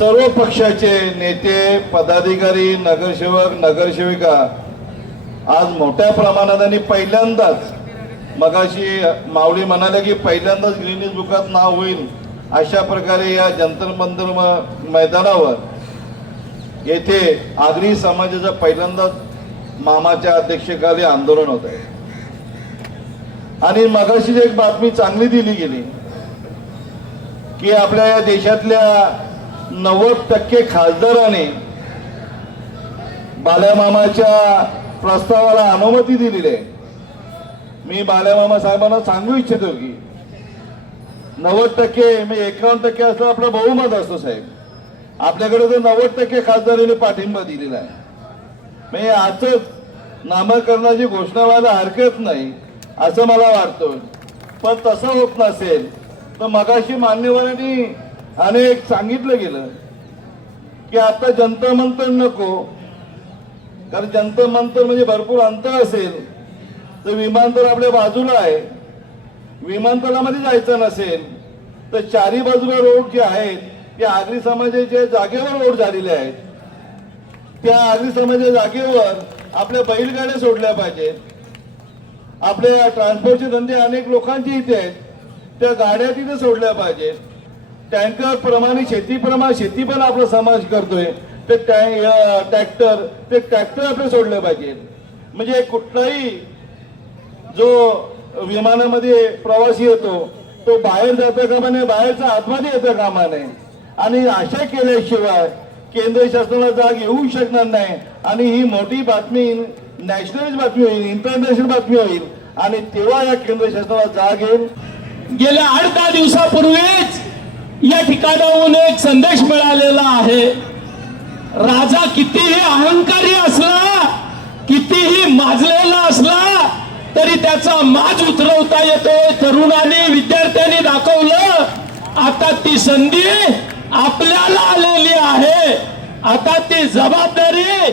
सर्व पक्षाचे नेते पदाधिकारी नगरसेवक नगरसेविका आज मोठ्या प्रमाणात आणि पहिल्यांदाच मगाशी माऊली म्हणाले की पहिल्यांदाच गिनीज बुकात नाव होईल अशा प्रकारे या जंतर मंतर मैदानावर येथे आगरी समाजाचं पहिल्यांदाच मामाच्या अध्यक्षतेखाली आंदोलन होत आहे। आणि मगाशी एक बातमी चांगली दिली गेली की आपल्या या देशातल्या 90% खासदारांनी बाल्यामामाच्या प्रस्तावाला अनुमती दिलेली आहे। मी बाल्यामामा साहेबांना सांगू इच्छितो की 90% म्हणजे 51% असं आपलं बहुमत असतं साहेब, आपल्याकडे तर 90% खासदारांनी पाठिंबा दिलेला आहे। म्हणजे आजच नामकरणाची घोषणा व्हायला हरकत नाही असं मला वाटतं। पण तसं होत नसेल तर मगाशी मान्यवरांनी अनेक सांगितलं गेलं की आता जंतर मंतर नको, कारण जंतर मंतर म्हणजे भरपूर अंतर असेल तर विमानतळ आपल्या बाजूला आहे, विमानतळामध्ये जायचं नसेल तर चारी बाजूला रोड जे आहेत ते आगरी समाजाच्या जागेवर रोड झालेले आहेत। त्या आगरी समाजाच्या जागेवर आपल्या बैलगाड्या सोडल्या पाहिजेत। आपल्या ट्रान्सपोर्टचे धंदे अनेक लोकांचे इथे आहेत, त्या गाड्या तिथे सोडल्या पाहिजेत। टँकर प्रमाणे शेती पण आपला समाज करतोय, ते ट्रॅक्टर आपले सोडले पाहिजेत। म्हणजे कुठलाही जो विमानामध्ये प्रवासी येतो तो बाहेर जाता कामा नये, बाहेरचा आतमध्ये येता कामा नये। आणि अशा केल्याशिवाय केंद्र शासनाला जाग येऊ शकणार नाही आणि ही मोठी बातमी नॅशनल बातमी होईल, इंटरनॅशनल बातमी होईल आणि तेव्हा या केंद्र शासनाला जाग येईल। गेल्या 8-10 दिवसापूर्वीच या ठिकाणाहून एक संदेश मिळालेला आहे। राजा कितीही अहंकारी असला, कितीही माजलेला असला तरी त्याचा माज उतरवता येतो। तरुणांनी विद्यार्थ्यांनी दाखवलं। आता ती संधी आपल्याला आलेली आहे, आता ती जबाबदारी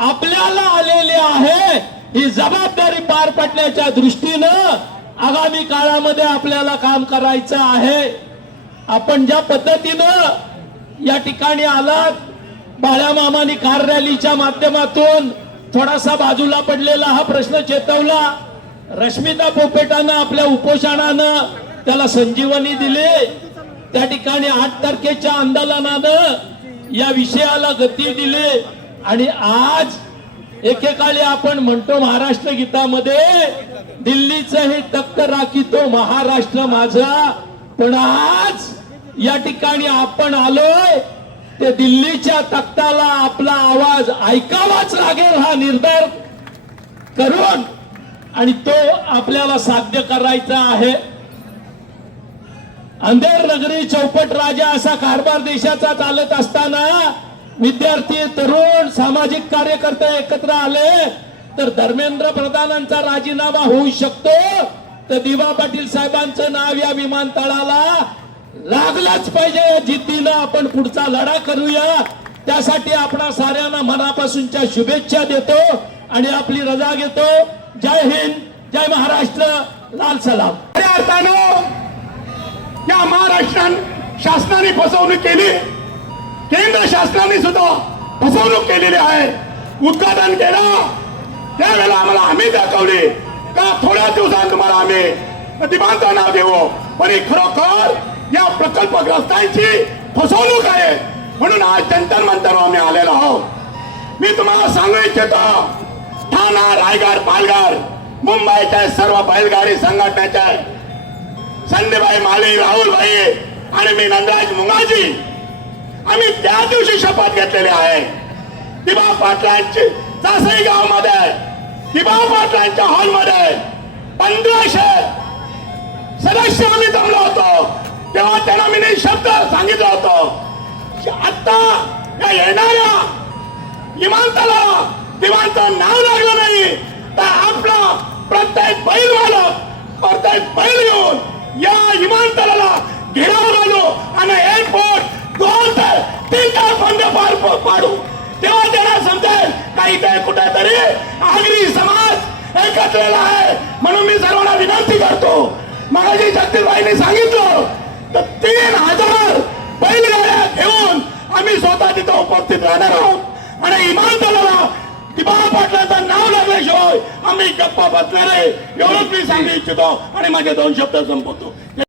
आपल्याला आलेली आहे। ही जबाबदारी पार पाडण्याच्या दृष्टीनं आगामी काळामध्ये आपल्याला काम करायचं आहे। आपण ज्या पद्धतीनं या ठिकाणी आलात, बाळामामानी कार रॅलीच्या माध्यमातून थोडासा बाजूला पडलेला हा प्रश्न चेतवला। रश्मिता पोपेटानं आपल्या उपोषणानं त्याला संजीवनी दिली। त्या ठिकाणी 8 तारखेच्या आंदोलनानं या विषयाला गती दिली आणि आज एकेकाळी आपण म्हणतो महाराष्ट्र गीतामध्ये दिल्लीचं हे तख्त राखीतो महाराष्ट्र माझा, पण आज या ठिकाणी आपण आलोय ते दिल्लीच्या तख्ताला आपला आवाज ऐकावाच लागेल हा निर्धार करून आणि तो आपल्याला साध्य करायचा आहे। अंधेर नगरी चौपट राजा असा कारभार देशाचा चालत असताना विद्यार्थी तरुण सामाजिक कार्यकर्ते एकत्र आले तर धर्मेंद्र प्रधानांचा राजीनामा होऊ शकतो, तर दिवा पाटील साहेबांचं नाव या विमानतळाला लागलंच पाहिजे। या जिद्दीनं आपण पुढचा लढा करूया। त्यासाठी आपणा साऱ्यांना मनापासूनच्या शुभेच्छा देतो आणि आपली रजा घेतो। जय हिंद, जय महाराष्ट्र, लाल सलाम। खऱ्या अर्थानं या महाराष्ट्र शासनाने फसवणूक केली, केंद्र शासनाने सुद्धा फसवणूक केलेली आहे। उद्घाटन केलं त्यावेळेला आम्हाला आम्ही दाखवले का थोड्या दिवसात तुम्हाला आम्ही विमानतळ नाव देऊ, पण हे खरोखर या प्रकल्पग्रस्तांची फसवणूक आहे। म्हणून आज जंतर मंतरवर आम्ही आलेलो आहोत। मी तुम्हाला सांगू इच्छितो, ठाणा रायगड पालघर मुंबईच्या सर्व बैलगाडी संघटनेच्या संदेभाई माळी, राहुल भाई आणि मी नंदराज मुंगाजी आम्ही त्या दिवशी शपथ घेतलेली आहे। दिबा पाटलांची जासई गाव मध्ये दिबा पाटलांच्या हॉल मध्ये 1500 सदस्य आम्ही जमलो होतो। तेव्हा त्यांना मी शब्द सांगितलं होतं की आता या येणाऱ्या विमानतळाला विमानतळ नाव लागलं नाही तर आपला प्रत्येक बैल मालक प्रत्येक बैल घेऊन या विमानतळाला घेराव घालू आणि एअरपोर्ट 2 ते 3 तास बंद पाडू। तेव्हा त्यांना समजेल काही काही कुठेतरी आगरी समाज एकत्रेला आहे। म्हणून मी सर्वांना विनंती करतो, माजी जगदीशभाईंनी सांगितलं तर 3000 बैलगाड्या घेऊन आम्ही स्वतः तिथं उपस्थित राहणार आहोत आणि इमानदाराला दिबाळ पाटलाचं नाव लागल्याशिवाय आम्ही गप्पा बसणार आहे एवढंच मी सांगू इच्छितो आणि माझे 2 शब्द संपवतो.